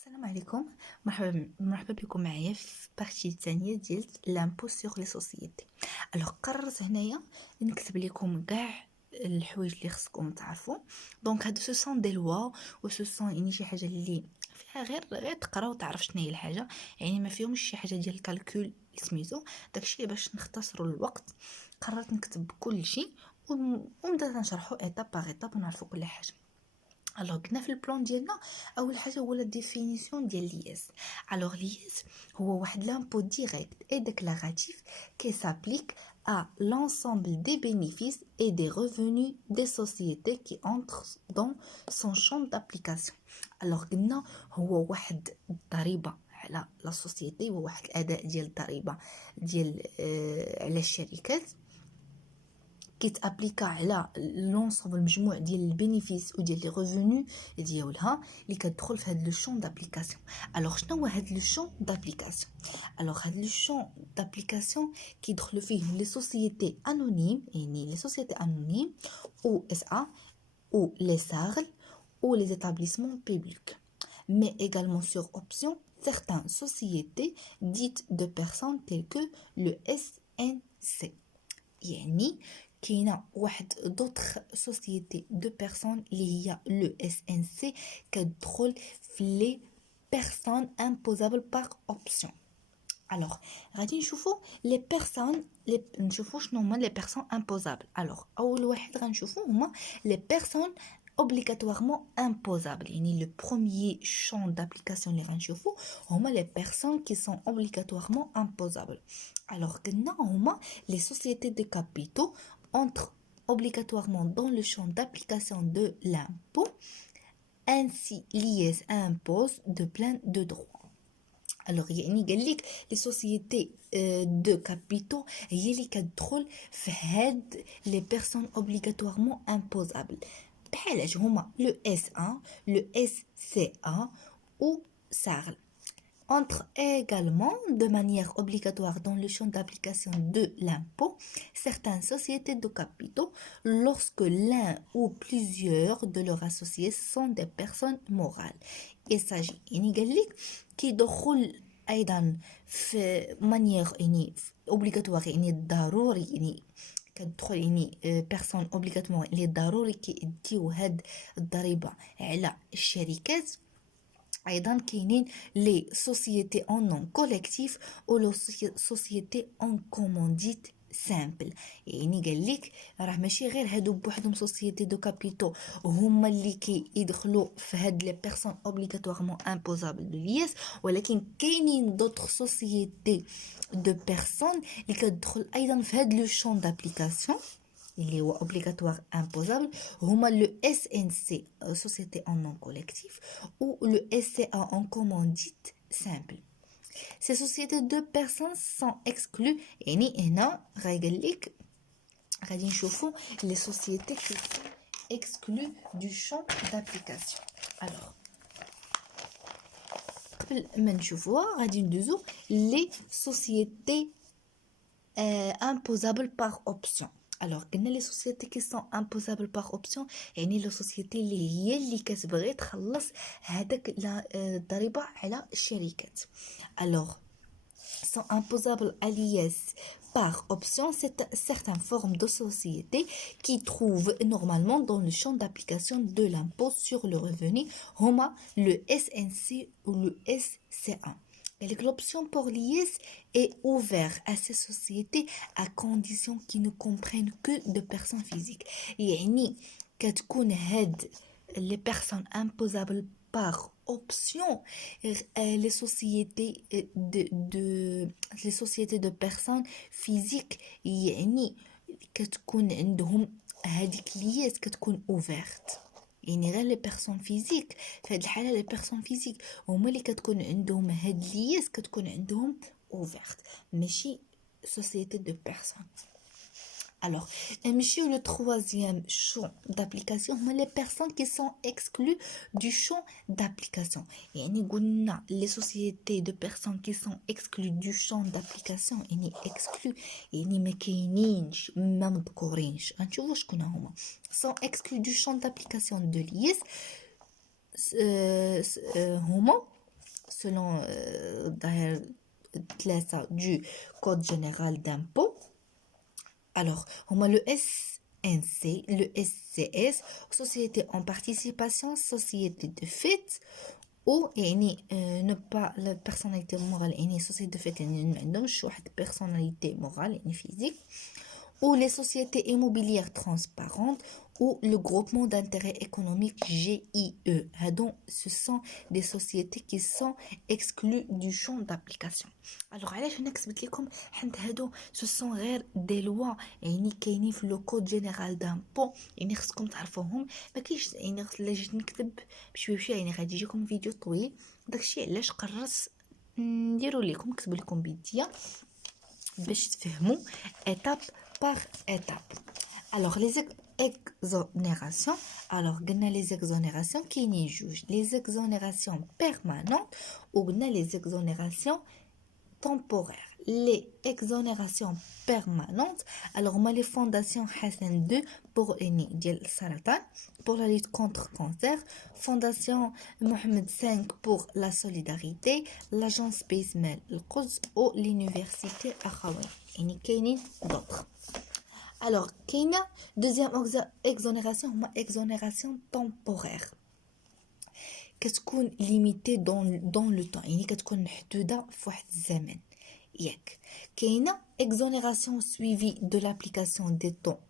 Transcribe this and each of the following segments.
السلام عليكم. مرحبا بكم معايا في بارتي الثانيه ديال لامبو سور لي سوسيتي. قررت هنايا نكتب لكم كاع الحوايج اللي خصكم تعرفوا. دونك هادو سو سون دي لوا و سو سون يعني شي حاجه اللي فيها غير تقرا وتعرف شنو هي الحاجه، يعني ما فيهمش شي حاجه ديال الكالكول سميتو. داكشي باش نختصروا الوقت قررت نكتب كل شيء ونبدا نشرحوا ايتاب باغ ايتاب ونعرفوا كل حاجه. قلنا في البلان ديالنا اول حاجه هو لا ديفينيسيون ديال ليس. ليس هو واحد لامبو ديريكت اي ديكلاراتيف qui s'applique à l'ensemble des bénéfices et des revenus des sociétés qui entrent dans son champ d'application. قلنا هو واحد الضريبه على لا سوسيتي، هو واحد الاداء ديال الضريبه ديال على الشركات كيتابليكا على لونسومبل مجموع ديال البينيفيس وديال لي ريفوني ديالها اللي كتدخل في هذا لو شون دابليكاسيون. شنو هو هذا لو شون دابليكاسيون؟ هذا لو شون دابليكاسيون كيدخلوا فيه لي سوسيتي انونيم، يعني لي سوسيتي انونيم او اس ا ou les SARL ou les établissements publics, mais également sur option certaines sociétés dites de personnes telles que le SNC. يعني كاينه واحد دوطخ سوسيتي دو بيرسون اللي هي لو اس ان سي كتدخل في لي بيرسون امبوزابل باغ اوبسيون. غادي نشوفوا لي بيرسون نشوفوا شنو هما لي بيرسون امبوزابل. اول واحد غنشوفوا هما لي بيرسون obligatoirement imposables. يعني le premier champ d'application اللي غنشوفوا هما les personnes qui sont obligatoirement imposables. قلنا هما les sociétés de capitaux entrent obligatoirement dans le champ d'application de l'impôt. Ainsi l'IS impose de plein de droits. يعني قال لك لي سوسيتي دو كابيتو هي اللي كتدخل في هاد لي بيرسون اوبليغاتوارمون امبوزابل بحال هما لو اس ا لو اس سي ا ou SARL entrent également de manière obligatoire dans le champ d'application de l'impôt certaines sociétés de capitaux lorsque l'un ou plusieurs de leurs associés sont des personnes morales. Il s'agit يعني قال لك كيدخل ايضا في مانيير يعني اوبليغاتوار يعني ضروري يعني كتدخل يعني بيرسون اوبليغاتوار اللي ضروري كيديو هاد الضريبه على الشركات. ايضا كاينين لي سوسيتي اون نون كوليكتيف او لو سوسيتي اون كومونديت سامبل. يعني قال لك راه ماشي غير هادو بوحدهم سوسيتي دو كابيتو هما اللي كيدخلوا في هاد لي بيرسون اوبليغاتوارمون امبوزابل دو ليس، ولكن كاينين دوطخ سوسيتي دو بيرسون اللي كتدخل ايضا في هاد لو شون دابليكاسيون اللي هو obligatoire imposable هما le SNC société en non collectif ou le SCA en commandite simple. Ces sociétés de personnes sont exclues. يعني هنا غايقول لك غادي نشوفوا les sociétés qui sont exclues du champ d'application. قبل ما نشوفوها غادي ندوزو les sociétés imposables par option. قلنا لي سوسيتي كي سون امبوزابل باغ اوبسيون يعني لو سوسيتي اللي هي اللي كتبغي تخلص هذاك الضريبه على الشركات. sont imposables à l'IS par option. C'est certaines formes de société qui trouvent normalement dans le champ d'application de l'impôt sur le revenu homa le SNC ou le SCA. L'option pour l'IS est ouverte à ces sociétés à condition qu'ils ne comprennent que de personnes physiques. يعني كتكون هاد les personnes imposables par option les sociétés de personnes physiques يعني كتكون عندهم هذيك ليس كتكون ouverte. يعني غير لي بيرسون فيزيك في هاد الحاله لي بيرسون فيزيك هما اللي كتكون عندهم هاد ليس كتكون عندهم اوفرت ماشي سوسيتي دو بيرسون. نمشيو لو troisième champ d'application هما les personnes qui sont exclues du champ d'application. يعني قلنا les sociétés de personnes qui sont exclues du champ d'application يعني exclues يعني ما كاينينش ما مذكورينش. غنشوفوا شكون هما sont exclus du champ d'application de l'IS هما selon du Code général d'impôt. Alors, on a le SNC, le SCS, société en participation, société de fait, ou ne pas la personnalité morale, société de fait, non, personnalité morale, physique, ou les sociétés immobilières transparentes, ou le groupement d'intérêt économique GIE. Donc, ce sont des sociétés qui sont exclues du champ d'application. Alors, ce sont des lois qui sont le code général d'impôt. خصكم تعرفوهم ما كاينش لا جيت نكتب بشويه غادي يجيكم فيديو طويل داكشي علاش قررت نديرو لكم نكتب لكم بيديا باش تفهموا étape par étape. Alors les exonérations, alors les exonérations qui n'y jugent, les exonérations permanentes ou les exonérations temporaires. Les exonérations permanentes, alors moi les fondations Hassan 2 pour pour la lutte contre le cancer, fondation Mohamed V pour la solidarité, l'agence Space Mail ou l'université Akhawi. Il y a d'autres. Alors, Kenya, deuxième exonération, exonération temporaire. Qu'est-ce qu'on limité dans le temps? Il y a une exonération suivie de l'application des temps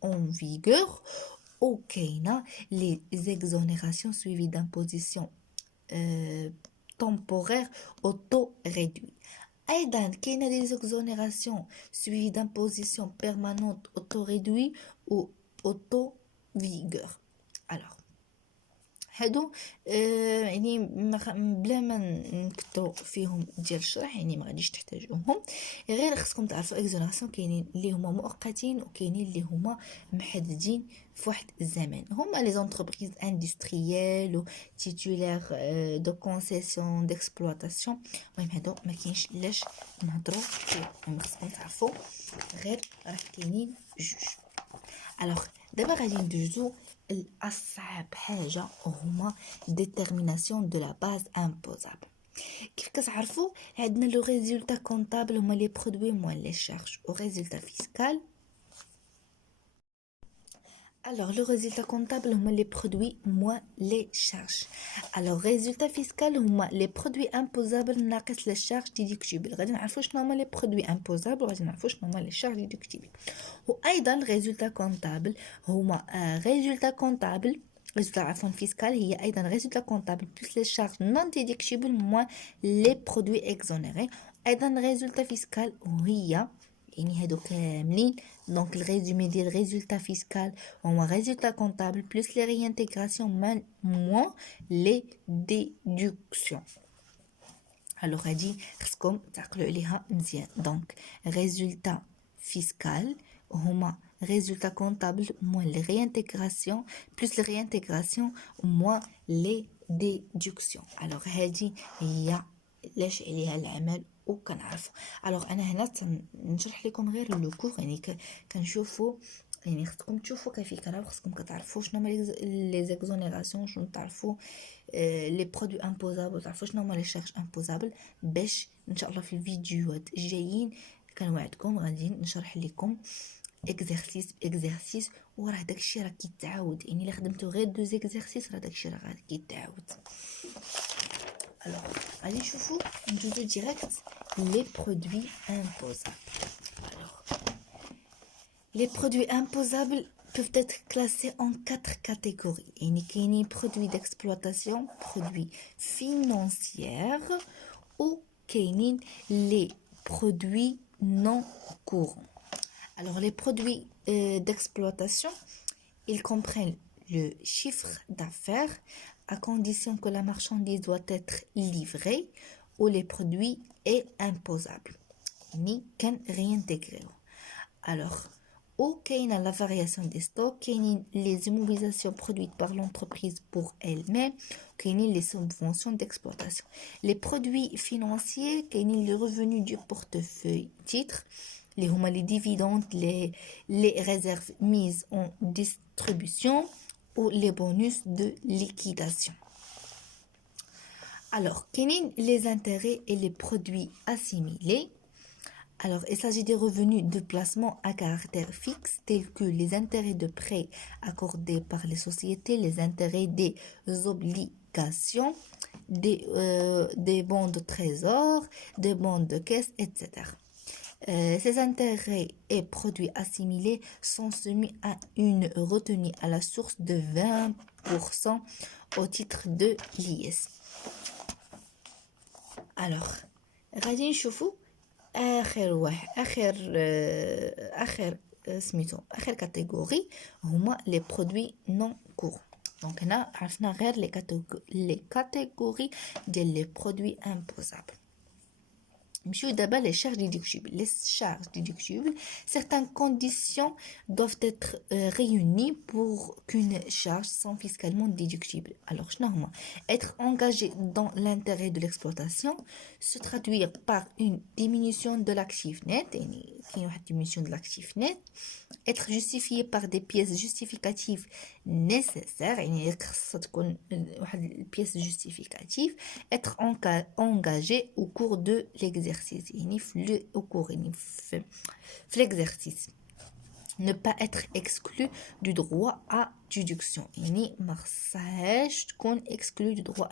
en vigueur ou les exonérations suivies d'imposition temporaire au taux réduit. أيضا كاينه des exonérations suivies d'imposition permanente au taux réduit ou au taux vigueur. Alors هادو بلا ما نكثروا فيهم ديال الشرح ما غاديش تحتاجوهم غير خصكم تعرفوا اكزوناسيون كاينين اللي هما مؤقتين وكاينين اللي هما محددين في واحد الزمان هما لي زونتربريز اندستريال و تيتولير دو كونسيسيون ديكسبلوطاسيون. المهم هادو ما كاينش علاش نهضروا فيهم خصكم تعرفوا غير راه كاينين جوج. الوغ دابا غادي ندوزو الأصعب حاجة هما détermination de la base imposable. كيف كتعرفوا عندنا لو ريزولتا كونطابل هما لي برودوي موان لي شارج و ريزولتا فيسكال. Alors, le résultat comptable, c'est les produits moins les charges. Alors, résultat fiscal, c'est les produits imposables moins les charges déductibles. Nous allons savoir les produits imposables et nous allons savoir les charges déductibles. Et le résultat comptable, c'est résultat comptable, résultat fiscal, il y a un résultat comptable plus les charges non déductibles moins les produits exonérés. Et le résultat fiscal, il y a donc le résumé des résultats fiscaux ou résultat comptable plus les réintégrations moins les déductions. Alors on dit comme donc résultat fiscal ou résultat comptable moins les réintégrations plus les réintégrations moins les déductions. Alors on dit il y a ليش عليها العمل وكنعرفوا. الوغ انا هنا نشرح لكم غير لو كور كنشوفوا خصكم تشوفوا كفكره وخصكم كتعرفوا شنو هما لي زيكزونيراسيون شنو تعرفوا لي برودوي امبوزابل تعرفوا شنو هما لي شارج امبوزابل باش ان شاء الله في الفيديوهات الجايين كنوعدكم غادي نشرح لكم اكزرسيس وراه داكشي راه كيتعاود الا خدمتو غير دو زيكزرسيس راه داكشي راه غادي كيتعاود. Alors, allez, choufou, on joue direct les produits imposables. Alors, les produits imposables peuvent être classés en 4 catégories. Il y a produits d'exploitation, produits financiers ou les produits non courants. Alors, les produits d'exploitation, ils comprennent le chiffre d'affaires, à condition que la marchandise doit être livrée ou les produits est imposable. Ni qu'un réintégré. Alors, ou qu'il y a la variation des stocks, qu'il y a les immobilisations produites par l'entreprise pour elle-même, qu'il y a les subventions d'exploitation. Les produits financiers, qu'il y a les revenus du portefeuille titre, les dividendes, les réserves mises en distribution, ou les bonus de liquidation. Alors, les intérêts et les produits assimilés. Alors, il s'agit des revenus de placement à caractère fixe, tels que les intérêts de prêt accordés par les sociétés, les intérêts des obligations, des bons de trésor, des bons de caisse, etc. Ces intérêts et produits assimilés sont soumis à une retenue à la source de 20% au titre de l'IS. Alors, غادي نشوفوا اخر catégorie هما les produits non courants. Donc هنا عرفنا غير les catégories ديال les produits imposables. Monsieur d'abord les charges déductibles. Les charges déductibles, certaines conditions doivent être réunies pour qu'une charge soit fiscalement déductible. Alors, normalement, être engagé dans l'intérêt de l'exploitation, se traduire par une diminution de l'actif net, être justifié par des pièces justificatives nécessaires, pièces justificatives, être engagé au cours de l'exercice, au cours l'exercice, ne pas être exclu du droit à déduction, exclu du droit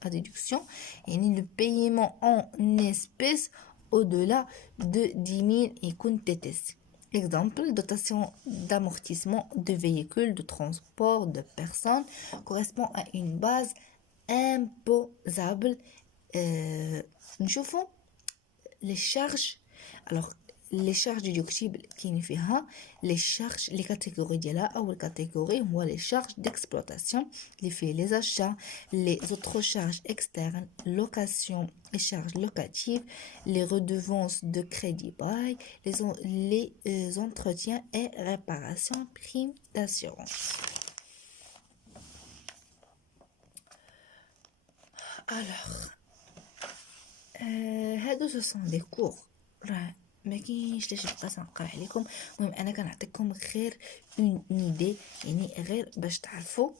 à déduction, le paiement en espèces au-delà de 10 000 et TTC. Exemple, dotation d'amortissement de véhicules de transport de personnes correspond à une base imposable. Nous voyons les charges. Alors, les charges déductibles qui nous font les charges, les catégories de là, ou les catégories, moi les charges d'exploitation, les achats, les autres charges externes, location et charges locatives, les redevances de crédit bail, les entretiens et réparations, primes d'assurance. Alors, ce sont des cours. ما كاينش لاش نبقى نقرا عليكم. المهم انا كنعطيكم غير اون ايدي غير باش تعرفوا.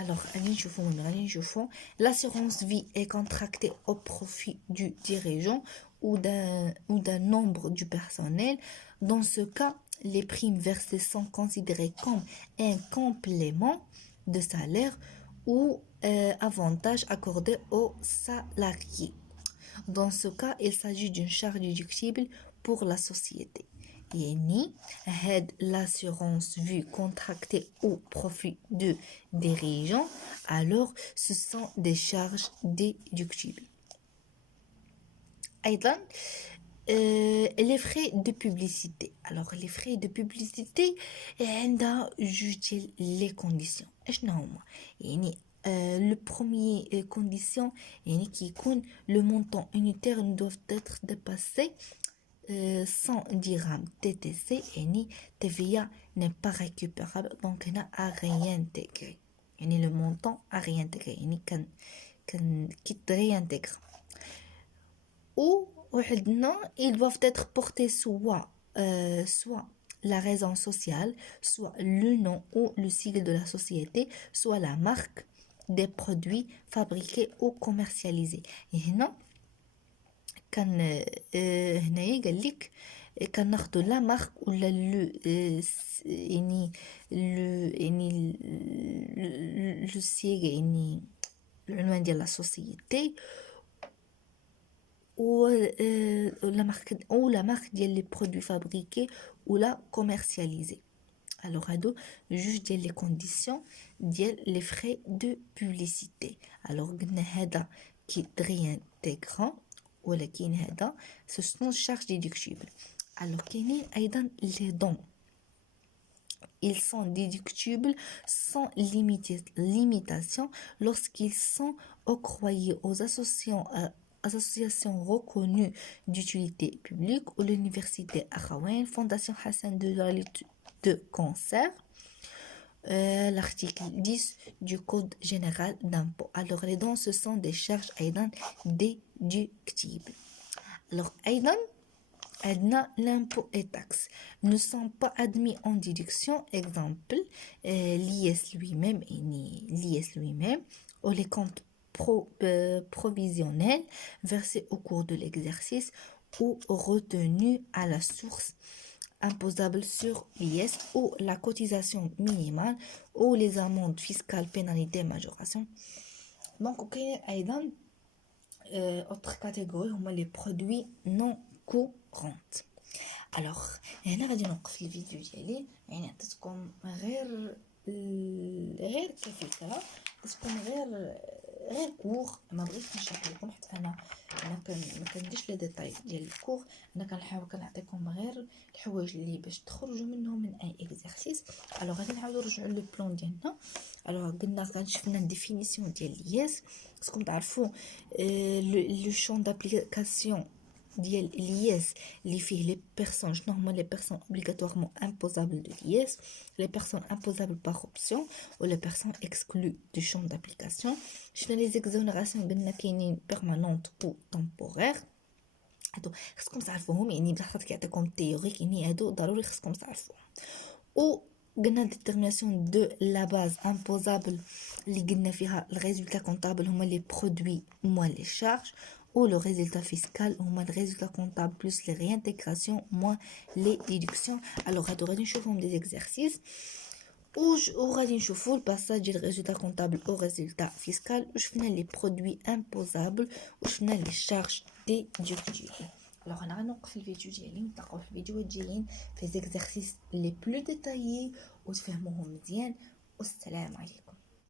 Alors, غادي نشوفوا l'assurance vie est contractée au profit du dirigeant ou d'un membre du personnel. Dans ce cas, les primes versées sont considérées comme un complément de salaire ou avantage accordé aux salariés. Dans ce cas, il s'agit d'une charge déductible pour la société. L'assurance vie contractée au profit de dirigeants, alors ce sont des charges déductibles. Les frais de publicité. Alors les frais de publicité, juger les conditions. Le premier condition qui compte, le montant unitaire ne doit être dépassé 100 dirhams TTC et TVA n'est pas récupérable, donc on a à réintégrer. Le montant à réintégrer, qui réintègre. Ou ils doivent être portés soit la raison sociale, soit le nom ou le sigle de la société, soit la marque des produits fabriqués ou commercialisés. Et non, هنايا قال لك كناخذوا لا مارك ولا لو سيغ العنوان ديال لا سوسيتي ou la marque ديال les produits fabriqués ou la commercialisés. Alors هادو جوج ديال les conditions ديال les frais de publicité. Alors قلنا هذا qui réintégrant ولكن هذا ce sont charges déductibles. Alors كاينين ايضا les dons. Ils sont déductibles sans limitation lorsqu'ils sont octroyés aux associations reconnues d'utilité publique ou l'université Akhawen, Fondation Hassan de la lutte de cancer. L'article 10 du Code général d'impôt. Alors, les dons, ce sont des charges déductibles. Alors, l'impôt et taxes ne sont pas admis en déduction. Exemple, l'IS lui-même ou les comptes provisionnels versés au cours de l'exercice ou retenus à la source imposable sur l'IS ou la cotisation minimale ou les amendes fiscales, pénalités, majoration. Donc, أيضا autre catégorie هما les produits non courants. Alors هنا غادي نوقف الفيديو ديالي، يعني عطيتكم غير كفكره، عطيتكم غير كور، ما بغيتش نشرح لكم حيت انا ما كنديرش لي ديتاي ديال الكور، انا كنحاول كنعطيكم غير الحوايج اللي باش تخرجوا منهم من اي اكزرسيس. الوغ غادي نعاودوا نرجعوا لو بلان ديالنا. الوغ قلنا شفنا الديفينيسيون ديال لياس، خصكم تعرفوا لو شون دابليكاسيون ديال l'IS اللي فيه les personnes شنو هما les personnes obligatoirement imposables de l'IS, les personnes imposables par option ou les personnes exclues du champ d'application. شفنا les exonérations قلنا كاينين permanentes ou temporaires. هادو خصكم تعرفوهم، يعني بصح كيعطيكم تيوريك، يعني هادو ضروري خصكم تعرفوهم. و قلنا détermination de la base imposable اللي قلنا فيها الريزولتا كونطابل هما les produits moins les charges، ou le résultat fiscal هما le résultat comptable plus les réintégrations moins les déductions. alors هادو غادي نشوفهم des exercices وغادي نشوفوا الباساج ديال الريزولتا كونطابل او ريزولتا فيسكال، وشفنا les produits imposables وشفنا les charges déductibles. alors انا غنوقف الفيديو ديالي، نتلاقاو في الفيديوهات الجايين في زيكزارسيس لي بلو ديتايي وتفهموهم مزيان. والسلام عليكم.